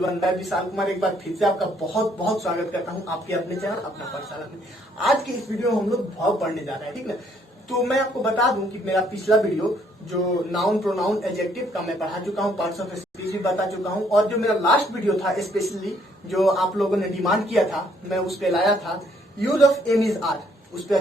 Everyone, मैं विशाल कुमार एक बार फिर से आपका बहुत बहुत स्वागत करता हूं आपके अपने चैनल अपना पाठशाला में। आज की इस वीडियो में हम लोग भाव पढ़ने जा रहे हैं, ठीक ना। तो मैं आपको बता दूं कि मेरा पिछला वीडियो जो नाउन प्रोनाउन एडजेक्टिव का मैं पढ़ा चुका हूं, पार्ट्स ऑफ स्पीच भी बता चुका हूं, और जो मेरा लास्ट वीडियो था स्पेशली जो आप लोगों ने डिमांड किया था, मैं उस पे लाया था use of am is are. उस पर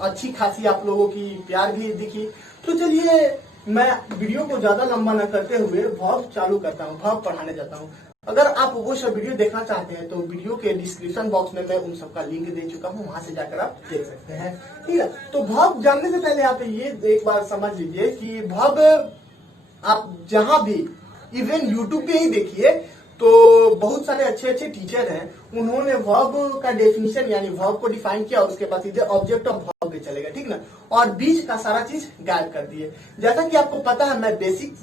अच्छी खासी आप लोगों की प्यार भी दिखी। तो चलिए मैं वीडियो को ज्यादा लंबा न करते हुए भाव चालू करता हूँ, भाव पढ़ाने जाता हूँ। अगर आप वो सब वीडियो देखना चाहते हैं तो वीडियो के डिस्क्रिप्शन बॉक्स में मैं उन सबका लिंक दे चुका हूँ, वहां से जाकर आप देख सकते हैं, ठीक है। तो भाव जानने से पहले आप ये एक बार समझ लीजिए कि भाव आप जहां भी इवन यूट्यूब पे ही देखिए तो बहुत सारे अच्छे अच्छे टीचर हैं, उन्होंने वर्ब का डेफिनेशन यानी वर्ब को डिफाइन किया और उसके बाद सीधे ऑब्जेक्ट ऑफ वर्ब पे चलेगा, ठीक ना। और बीच का सारा चीज गायब कर दिए। जैसा कि आपको पता है मैं बेसिक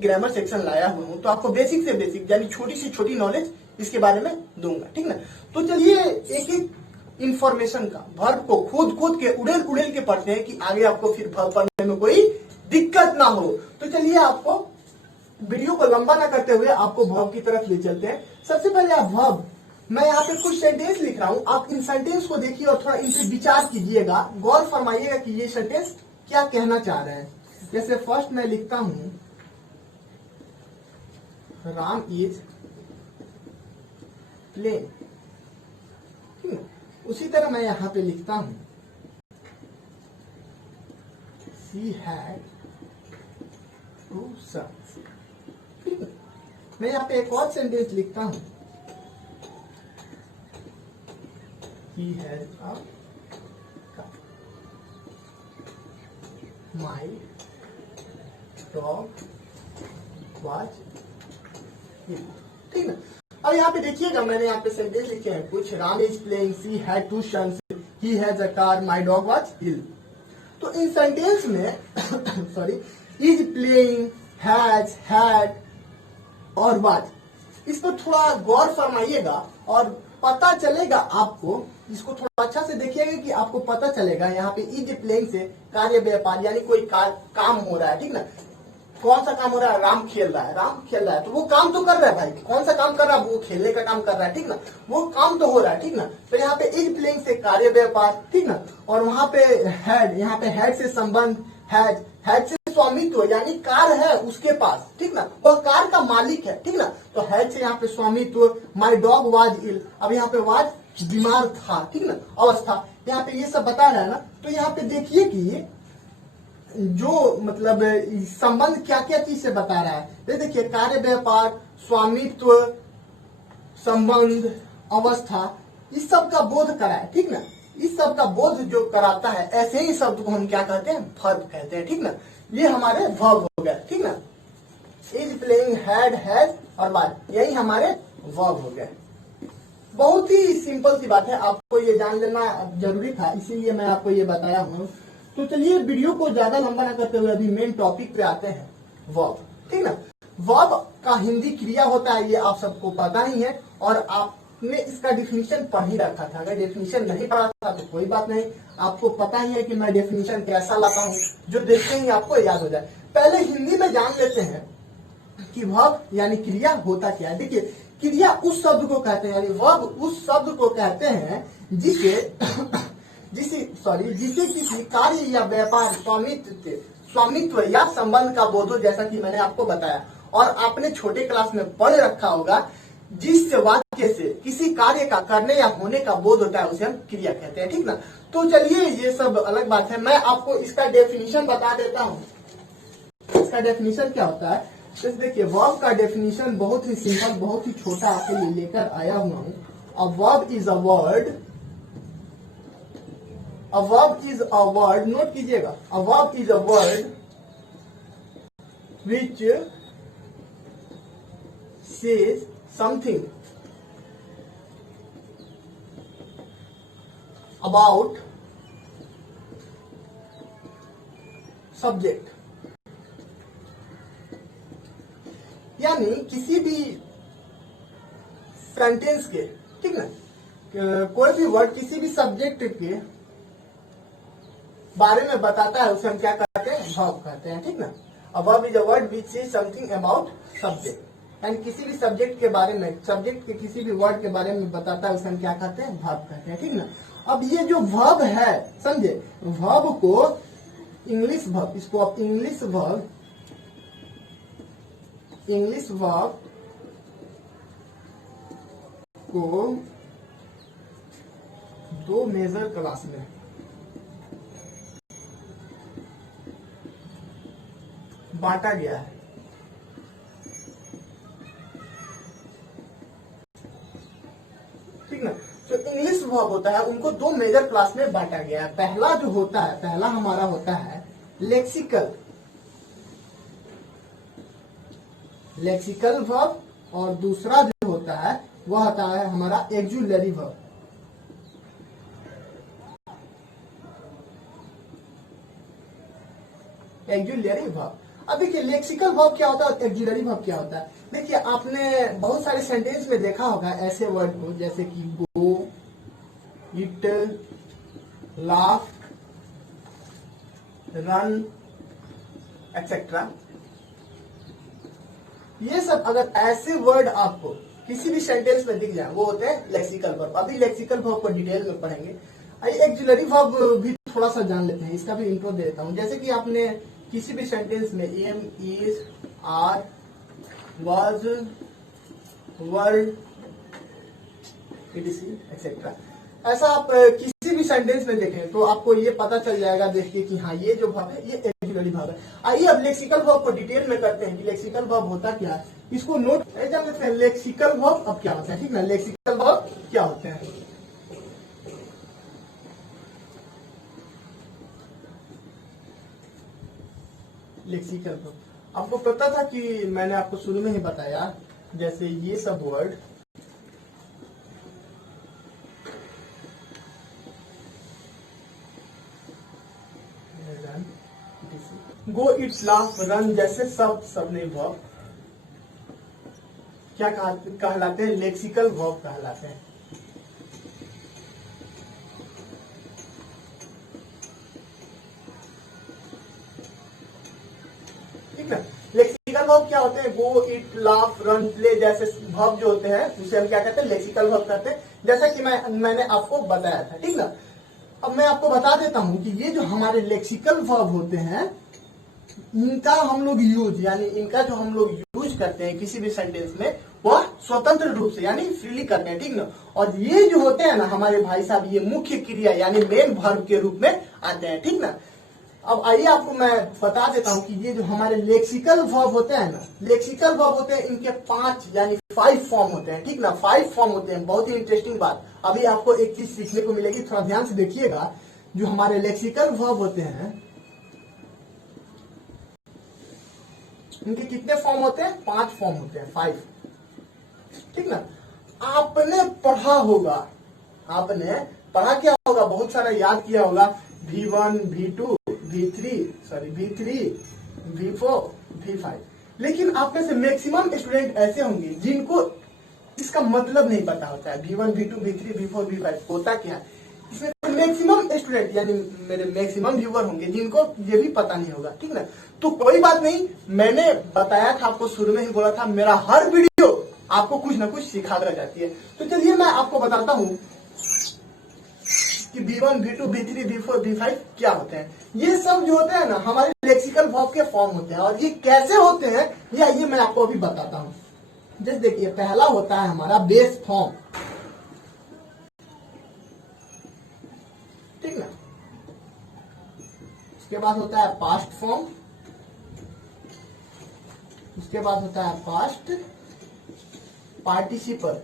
ग्रामर सेक्शन लाया हुआ हूँ, तो आपको बेसिक से बेसिक यानी छोटी से छोटी नॉलेज इसके बारे में दूंगा, ठीक ना। तो चलिए एक एक इंफॉर्मेशन का वर्ब को खोद के उड़ेल के पढ़ते हैं कि आगे आपको फिर वर्ब पढ़ने में कोई दिक्कत ना हो। तो चलिए आपको वीडियो को लंबा ना करते हुए आपको वर्ब की तरफ ले चलते हैं। सबसे पहले आप वर्ब, मैं यहाँ पे कुछ सेंटेंस लिख रहा हूँ, आप इन सेंटेंस को देखिए और थोड़ा इन पे विचार कीजिएगा, गौर फरमाइएगा कि ये सेंटेंस क्या कहना चाह रहे हैं। जैसे फर्स्ट मैं लिखता हूँ राम इज प्लेइंग, ठीक है। उसी तरह मैं यहाँ पे लिखता हूँ शी हैड टू सन्स। मैं यहाँ पे एक और सेंटेंस लिखता हूं He has a cup. My dog was ill. ठीक ना। अब यहाँ पे देखिएगा मैंने यहाँ पे सेंटेंस लिखे हैं कुछ, Ram is playing, she had two sons, he has a car, my dog was ill. तो इन सेंटेंस में sorry is playing, has, had और वाज, इस पर थोड़ा गौर फरमाइएगा और पता चलेगा आपको, इसको थोड़ा अच्छा से देखिएगा कि आपको पता चलेगा यहाँ पे इज प्लेइंग से कार्य व्यापार यानी कोई काम हो रहा है, ठीक ना। कौन सा काम हो रहा है? राम खेल रहा है, तो वो काम तो कर रहा है भाई। कौन सा काम कर रहा है? वो खेलने का काम कर रहा है, ठीक ना। वो काम तो हो रहा है, ठीक ना। तो यहाँ पे इज प्लेइंग से कार्य व्यापार, ठीक ना। और वहां पे हैड, यहाँ पे हैड से संबंध, हैड से स्वामित्व यानी कार है उसके पास, ठीक ना, वह कार का मालिक है, ठीक ना। तो हैड से यहाँ पे स्वामित्व, माय डॉग वाज इल, अब यहाँ पे वाज बीमार था, ठीक ना, अवस्था, यहाँ पे ये सब बता रहा है ना। तो यहाँ पे देखिए कि जो मतलब संबंध क्या क्या चीज से बता रहा है। ये देखिए कार्य व्यापार, स्वामित्व, संबंध, अवस्था, इस सब का बोध कराए, ठीक ना। इस सब का बोध जो कराता है, ऐसे ही शब्द को हम क्या कहते हैं? वर्ब कहते हैं, ठीक ना। ये हमारे वर्ब हो गए, ठीक ना। इज प्लेइंग, हैड, हैज और वाज, यही हमारे वर्ब हो गए। बहुत ही सिंपल सी बात है, आपको ये जान लेना जरूरी था, इसीलिए मैं आपको ये बताया हूँ। तो चलिए वीडियो को ज्यादा लंबा ना करते हुए अभी मेन टॉपिक पे आते हैं, वर्ब, ठीक ना। वर्ब का हिंदी क्रिया होता है, ये आप सबको पता ही है, और आपने इसका डिफिनीशन पढ़ ही रखा था। अगर डिफिनीशन नहीं पढ़ा था तो कोई बात नहीं, आपको पता ही है कि मैं डिफिनीशन कैसा लाता हूँ, जो देखते ही आपको याद हो जाए। पहले हिंदी में जान लेते हैं कि वर्ब यानी क्रिया होता क्या है। देखिए क्रिया उस शब्द को कहते हैं, यानी वर्ब उस शब्द को कहते हैं जिसे किसी कार्य या व्यापार, स्वामित्व या संबंध का बोध हो, जैसा कि मैंने आपको बताया और आपने छोटे क्लास में पढ़ रखा होगा। जिस वाक्य से किसी कार्य का करने या होने का बोध होता है उसे हम क्रिया कहते हैं, ठीक ना। तो चलिए ये सब अलग बात है, मैं आपको इसका डेफिनेशन बता देता हूँ। इसका डेफिनेशन क्या होता है? तो देखिए वर्ब का डेफिनेशन बहुत ही सिंपल, बहुत ही छोटा आपके लिए लेकर आया हुआ हूँ। A verb is a word, a verb is a word, note कीजिएगा, a verb is a word which says something about subject, यानी किसी भी सेंटेंस के, ठीक ना, कोई भी वर्ड किसी भी सब्जेक्ट के बारे में बताता है, उसे हम क्या कहते हैं? वर्ब कहते हैं, ठीक ना। A verb is a word which says something about subject. यानी किसी भी सब्जेक्ट के बारे में, सब्जेक्ट के किसी भी वर्ड के बारे में बताता है, उसे हम क्या कहते हैं, वर्ब कहते हैं, ठीक ना। अब ये जो वर्ब है, समझे, वर्ब को इंग्लिश वर्ब, इसको आप इंग्लिश वर्ब को दो मेजर क्लास में बांटा गया है। ठीक ना। जो इंग्लिश वर्ब होता है उनको दो मेजर क्लास में बांटा गया है। पहला जो होता है, पहला हमारा होता है लेक्सिकल वर्ब, और दूसरा जो होता है वह होता है हमारा एक्जुलरी वर्ब। Auxiliary verb. अब देखिए लेक्सिकल वर्ब क्या होता है और एक्जुलरी वर्ब क्या होता है। देखिए आपने बहुत सारे सेंटेंस में देखा होगा ऐसे वर्ड को, जैसे कि गो, इट, लाफ, रन, एक्सेट्रा। ये सब अगर ऐसे वर्ड आपको किसी भी सेंटेंस में दिख जाए वो होते हैं लेक्सिकल वर्ब। अभी लेक्सिकल वर्ब को डिटेल में पढ़ेंगे। एक्जुलरी वर्ब भी थोड़ा सा जान लेते हैं, इसका भी इंट्रो दे देता हूं। जैसे कि आपने किसी भी सेंटेंस में am, is, are, was, word, etcetera, ऐसा आप किसी भी सेंटेंस में देखें तो आपको ये पता चल जाएगा देख के कि हाँ ये जो वर्ब है ये एक्जुलरी वर्ब है। आइए अब लेक्सिकल वर्ब को डिटेल में करते हैं कि लेक्सिकल वर्ब होता क्या है, इसको नोट जान लेते हैं। लेक्सिकल वर्ब अब क्या होता है, ठीक ना। लेक्सिकल वर्ब क्या होते हैं, लेक्सिकल वर्ब आपको पता था कि मैंने आपको शुरू में ही बताया, जैसे ये सब word go, it, laugh, run जैसे सब ने वर्ब क्या कहलाते हैं, लेक्सिकल वर्ब कहलाते हैं। ठीक है। लेक्सिकल वर्ब क्या होते हैं, गो, इट, लाफ, रन, प्ले जैसे वर्ब जो होते हैं उसे हम क्या कहते हैं, लेक्सिकल वर्ब कहते हैं। जैसा कि मैंने आपको बताया था, ठीक ना। अब मैं आपको बता देता हूं कि ये जो हमारे लेक्सिकल वर्ब होते हैं इनका हम लोग यूज, यानी इनका जो हम लोग यूज करते हैं किसी भी सेंटेंस में वह स्वतंत्र रूप से यानी फ्रीली करते हैं, ठीक ना। और ये जो होते हैं ना हमारे भाई साहब, ये मुख्य क्रिया यानी मेन वर्ब के रूप में आते हैं, ठीक ना। अब आइए आपको मैं बता देता हूं कि ये जो हमारे लेक्सिकल वर्ब होते हैं ना, लेक्सिकल वर्ब होते हैं, इनके 5 यानी 5 फॉर्म होते हैं, ठीक ना। 5 फॉर्म होते हैं। बहुत ही इंटरेस्टिंग बात, अभी आपको एक चीज सीखने को मिलेगी, थोड़ा ध्यान से देखिएगा। जो हमारे लेक्सिकल वर्ब होते हैं इनके कितने फॉर्म होते हैं, 5 फॉर्म होते हैं, 5, ठीक ना। आपने पढ़ा होगा, आपने पढ़ा क्या होगा, बहुत सारा याद किया होगा, V1, V2, V3, V4, V5। लेकिन आप में से मैक्सिमम स्टूडेंट ऐसे होंगे जिनको इसका मतलब नहीं पता होता है। V1, V2, V3, V4, V5 होता क्या है। इसमें मैक्सिमम स्टूडेंट यानी मेरे मैक्सिमम व्यूअर होंगे जिनको ये भी पता नहीं होगा, ठीक ना। तो कोई बात नहीं, मैंने बताया था आपको, शुरू में ही बोला था, मेरा हर वीडियो आपको कुछ ना कुछ सिखा रह जाती है। तो चलिए मैं आपको बताता हूं कि V1, V2, V3, V4, V5 क्या होते हैं। ये सब जो होते हैं ना हमारे लेक्सिकल वर्ब के फॉर्म होते हैं, और ये कैसे होते हैं ये आइए मैं आपको अभी बताता हूं। जैसे देखिए पहला होता है हमारा बेस फॉर्म, ठीक ना। उसके बाद होता है पास्ट फॉर्म, उसके बाद होता है पास्ट पार्टिसिपल,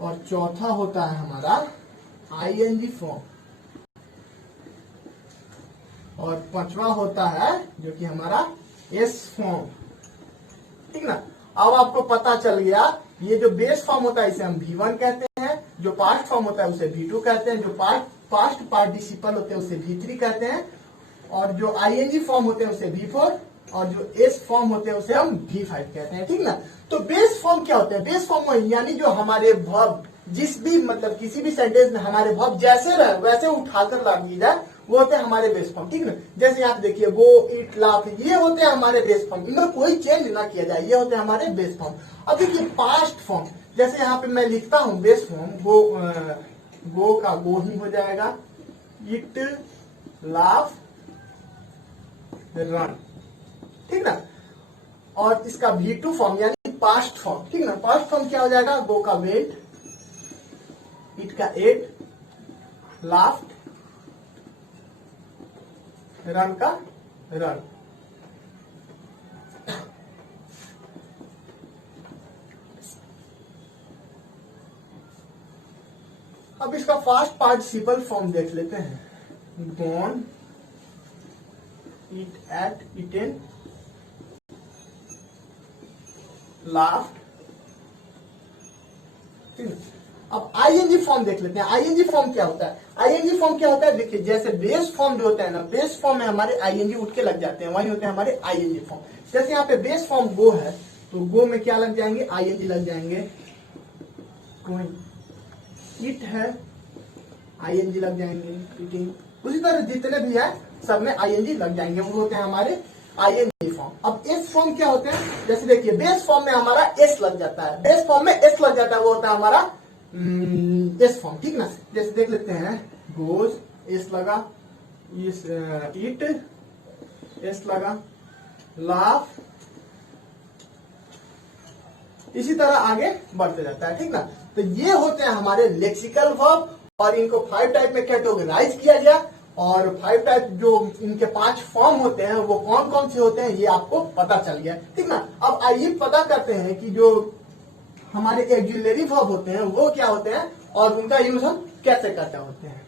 और चौथा होता है हमारा आईएनजी फॉर्म, और पांचवा होता है जो कि हमारा एस फॉर्म, ठीक ना। अब आपको पता चल गया, ये जो बेस फॉर्म होता है इसे हम V1 कहते हैं, जो पास्ट फॉर्म होता है उसे V2 कहते हैं, जो पास्ट पार्टिसिपल होते हैं उसे V3 कहते हैं, और जो आईएनजी फॉर्म होते हैं उसे V4, और जो एस फॉर्म होते हैं उसे हम V5 कहते हैं, ठीक ना। तो बेस फॉर्म क्या होते हैं, बेस फॉर्म यानी जो हमारे वर्ब जिस भी मतलब किसी भी सेंटेंस में हमारे वर्ब जैसे रहे वैसे उठाकर ला दिए जाए, वो होते हैं हमारे बेस फॉर्म, ठीक है ना। जैसे यहाँ पे देखिए गो, इट, लाफ, ये होते हैं हमारे बेस फॉर्म, इनमें कोई चेंज ना किया जाए, ये होते हैं हमारे बेस फॉर्म। अब देखिए पास्ट फॉर्म, जैसे यहाँ पे मैं लिखता हूँ बेस फॉर्म, गो का गो ही हो जाएगा, इट, लाफ, रन, ठीक ना। और इसका V2 फॉर्म यानी पास्ट फॉर्म, ठीक ना। पास्ट फॉर्म क्या हो जाएगा, गो का वेंट, इट का एट, लाफ्ट, रन का रन। अब इसका फास्ट पार्टिसिपल फॉर्म देख लेते हैं, gone, eat, ate, eaten, laughed, ठीक है। अब आईएनजी फॉर्म देख लेते हैं, आईएनजी फॉर्म क्या होता है। आईएनजी फॉर्म क्या होता है, देखिए जैसे बेस फॉर्म जो होता है ना, बेस फॉर्म में हमारे आईएनजी उठ के लग जाते हैं, वही होते हैं हमारे आईएनजी फॉर्म। जैसे यहाँ पे बेस फॉर्म गो है, तो गो में क्या लग जाएंगे, आईएनजी लग जाएंगे, गोइंग। इट है, आईएनजी लग जाएंगे, ईटिंग। उसी तरह जितने भी है सब में आईएनजी लग जाएंगे, वो होते हैं हमारे आईएनजी फॉर्म। अब एस फॉर्म क्या होते हैं, जैसे देखिए बेस फॉर्म में हमारा एस लग जाता है, बेस फॉर्म में एस लग जाता है, वो होता है हमारा एस फॉर्म, ठीक ना। जैसे देख लेते हैं, गोज, एस लगा, इस, इट, एस लगा, लाफ, इसी तरह आगे बढ़ते जाता है, ठीक ना। तो ये होते हैं हमारे लेक्सिकल वर्ब, और इनको 5 टाइप में कैटेगराइज किया गया, और 5 टाइप जो इनके 5 फॉर्म होते हैं वो कौन कौन से होते हैं ये आपको पता चल गया, ठीक ना। अब आइए पता करते हैं कि जो हमारे एक्सिलरी वर्ब होते हैं वो क्या होते हैं, और उनका यूज हम कैसे करते होते हैं।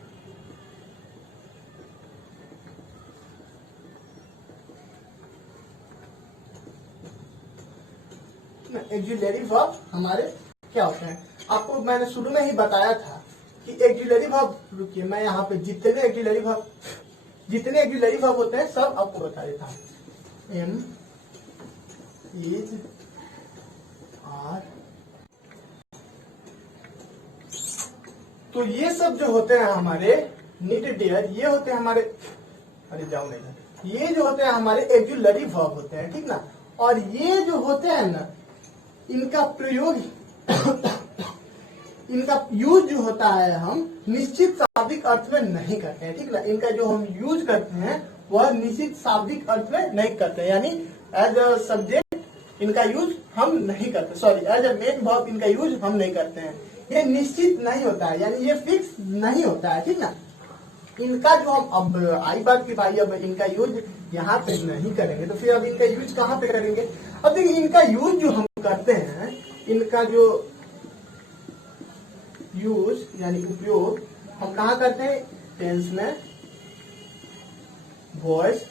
एक्सिलरी वर्ब हमारे क्या होते हैं, आपको मैंने शुरू में ही बताया था कि एक्सिलरी वर्ब, रुकिए मैं यहाँ पे जितने एक्सिलरी वर्ब होते हैं सब आपको बता देता हूँ। एम, इज, आर, तो ये सब जो होते हैं हमारे नीड, डेयर, ये होते हैं हमारे, अरे जाओ नहीं, ये जो होते हैं हमारे एक्सिलरी वर्ब होते हैं, ठीक ना। और ये जो होते हैं ना, इनका प्रयोग इनका यूज जो होता है हम निश्चित शाब्दिक अर्थ में नहीं करते हैं, ठीक ना। इनका जो हम यूज करते हैं वह निश्चित शाब्दिक अर्थ में नहीं करते हैं, यानी एज अ सब्जेक्ट इनका यूज हम नहीं करते, sorry as a main verb इनका यूज हम नहीं करते हैं। ये निश्चित नहीं होता है, यानी ये फिक्स नहीं होता है, ठीक ना। इनका जो हम अब आई बात की भाई, अब इनका यूज यहाँ पे नहीं करेंगे तो फिर अब इनका यूज कहाँ पे करेंगे। अब देखिए इनका यूज जो हम करते हैं, इनका जो यूज यानी उपयोग हम कहाँ करते हैं, टेंस में, वॉइस,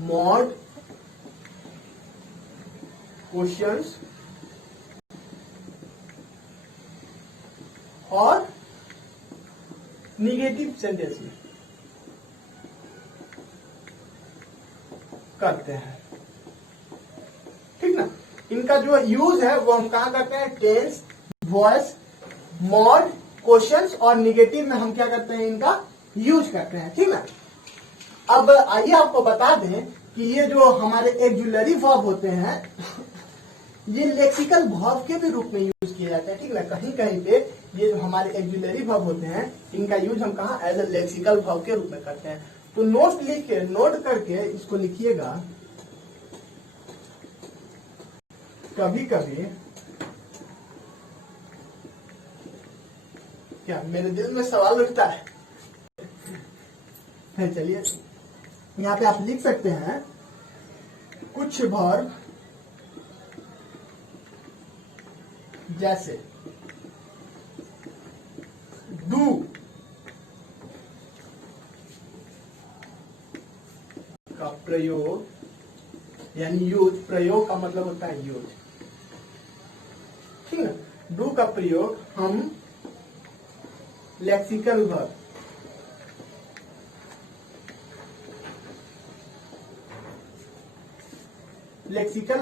मॉड, क्वेश्चंस और निगेटिव सेंटेंस में करते हैं, ठीक ना। इनका जो यूज है वो हम कहाँ करते हैं, टेंस, वॉइस, मॉड, क्वेश्चंस और निगेटिव में हम क्या करते हैं, इनका यूज करते हैं, ठीक ना। अब आइए आपको बता दें कि ये जो हमारे एक्सिलरी वर्ब होते हैं ये लेक्सिकल वर्ब के भी रूप में यूज किए जाते हैं, ठीक ना। कहीं कहीं पे ये जो हमारे एक्सिलरी वर्ब होते हैं इनका यूज हम कहा एज ए लेक्सिकल वर्ब के रूप में करते हैं। तो नोट करके इसको लिखिएगा। कभी कभी क्या मेरे दिल में सवाल उठता है, चलिए यहाँ पे आप लिख सकते हैं, कुछ वर्ब जैसे डू का प्रयोग यानी यूज, प्रयोग का मतलब होता है यूज, ठीक है। डू का प्रयोग हम लेक्सिकल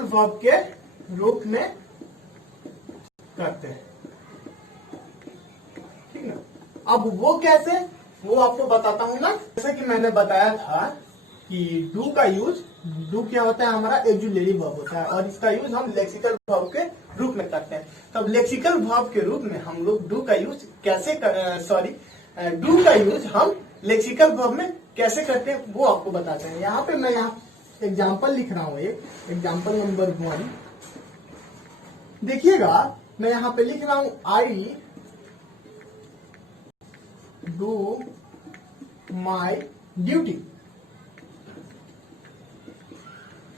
वर्ब के रूप में करते हैं, अब वो कैसे, वो आपको बताता हूँ ना। जैसा कि मैंने बताया था कि डू का यूज, डू क्या होता है हमारा ऑक्सिलरी वर्ब होता है और इसका यूज हम लेक्सिकल वर्ब के रूप में करते हैं। तब लेक्सिकल वर्ब के रूप में हम लोग डू का यूज कैसे डू का यूज हम लेक्सिकल वर्ब में कैसे करते हैं वो आपको बताते हैं। यहाँ पे मैं यहाँ एग्जाम्पल लिख रहा हूँ, एक एग्जाम्पल नंबर 1 देखिएगा। मैं यहाँ पे लिख रहा हूँ आई डू माई ड्यूटी,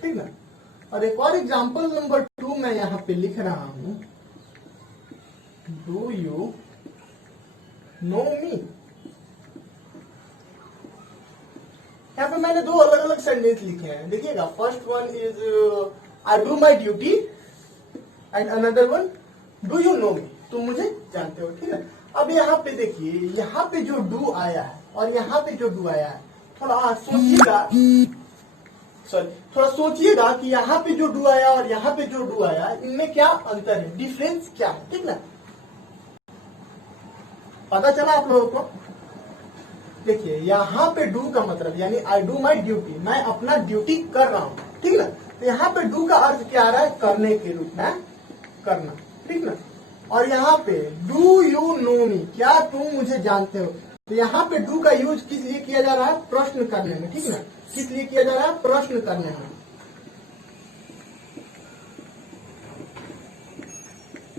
ठीक ना। और एक और एग्जाम्पल नंबर 2 मैं यहाँ पे लिख रहा हूं, डू यू नो मी। यहाँ पे मैंने 2 अलग अलग सेंटेंस लिखे हैं, देखिएगा। First one is I do my duty and another one do you know me, तुम मुझे जानते हो, ठीक है। अब यहाँ पे देखिए, यहाँ पे जो डू आया है और यहाँ पे जो डू आया है, थोड़ा सोचिएगा कि यहाँ पे जो डू आया और यहाँ पे जो डू आया इनमें क्या अंतर है, डिफरेंस क्या है, ठीक ना। पता चला आप लोगों को। देखिए यहाँ पे डू का मतलब यानी आई डू माई ड्यूटी, मैं अपना ड्यूटी कर रहा हूँ, ठीक ना। तो यहाँ पे डू का अर्थ क्या आ रहा है, करने के रूप में, करना, ठीक ना। और यहाँ पे डू यू नो मी, क्या तुम मुझे जानते हो। तो यहाँ पे डू का यूज किस लिए किया जा रहा है, प्रश्न करने में, ठीक ना। किस लिए किया जा रहा है, प्रश्न करने में,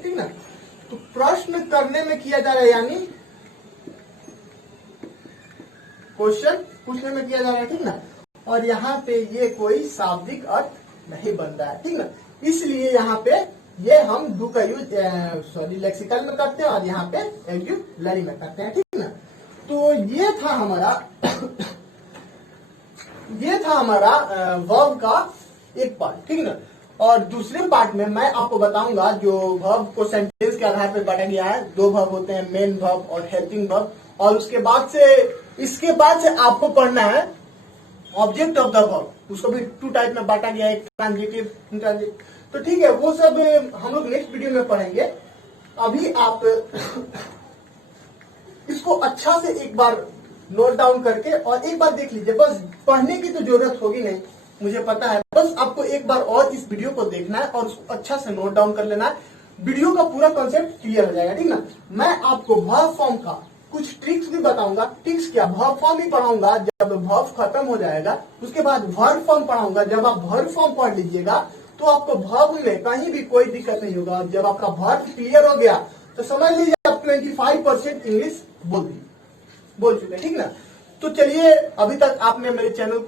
ठीक ना। तो प्रश्न करने में किया जा रहा है यानी क्वेश्चन पूछने में किया जा रहा है, ठीक ना। और यहाँ पे ये कोई शाब्दिक अर्थ नहीं बन रहा है, ठीक ना। इसलिए यहाँ पे ये हम डू का यूज लेक्सिकल में करते हैं और यहाँ पे ऑक्सिलरी में करते हैं, ठीक ना। तो ये था हमारा वर्ब का एक पार्ट, ठीक ना। और दूसरे पार्ट में मैं आपको बताऊंगा जो वर्ब को सेंटेंस के आधार पर बांटा गया है। 2 वर्ब होते हैं, मेन वर्ब और हेल्पिंग वर्ब। और उसके बाद से इसके बाद से आपको पढ़ना है ऑब्जेक्ट ऑफ द वर्ब, उसको भी 2 टाइप में बांटा गया है, एक ट्रांजिटिव, इंट्रांजिटिव। तो ठीक है, वो सब हम लोग नेक्स्ट वीडियो में पढ़ेंगे। अभी आप इसको अच्छा से एक बार नोट डाउन करके और एक बार देख लीजिए। बस पढ़ने की तो जरूरत होगी नहीं, मुझे पता है। बस आपको एक बार और इस वीडियो को देखना है और उसको अच्छा से नोट डाउन कर लेना है। वीडियो का पूरा कॉन्सेप्ट क्लियर हो जाएगा, ठीक ना। मैं आपको वर्ब फॉर्म का कुछ ट्रिक्स भी बताऊंगा। ट्रिक्स क्या, वर्ब फॉर्म भी पढ़ाऊंगा जब वर्ब खत्म हो जाएगा। उसके बाद वर्ब फॉर्म पढ़ाऊंगा। जब आप वर्ब फॉर्म पढ़ लीजिएगा तो आपको वर्ब में कहीं भी कोई दिक्कत नहीं होगा। जब आपका वर्ब क्लियर हो गया तो समझ लीजिए आप 25% इंग्लिश बोल चुके, ठीक ना। तो चलिए, अभी तक आपने मेरे चैनल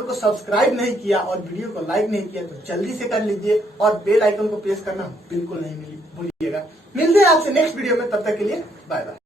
को सब्सक्राइब नहीं किया और वीडियो को लाइक नहीं किया तो जल्दी से कर लीजिए और बेल आइकन को प्रेस करना बिल्कुल नहीं भूलिएगा। मिलते हैं आपसे नेक्स्ट वीडियो में, तब तक के लिए बाय बाय।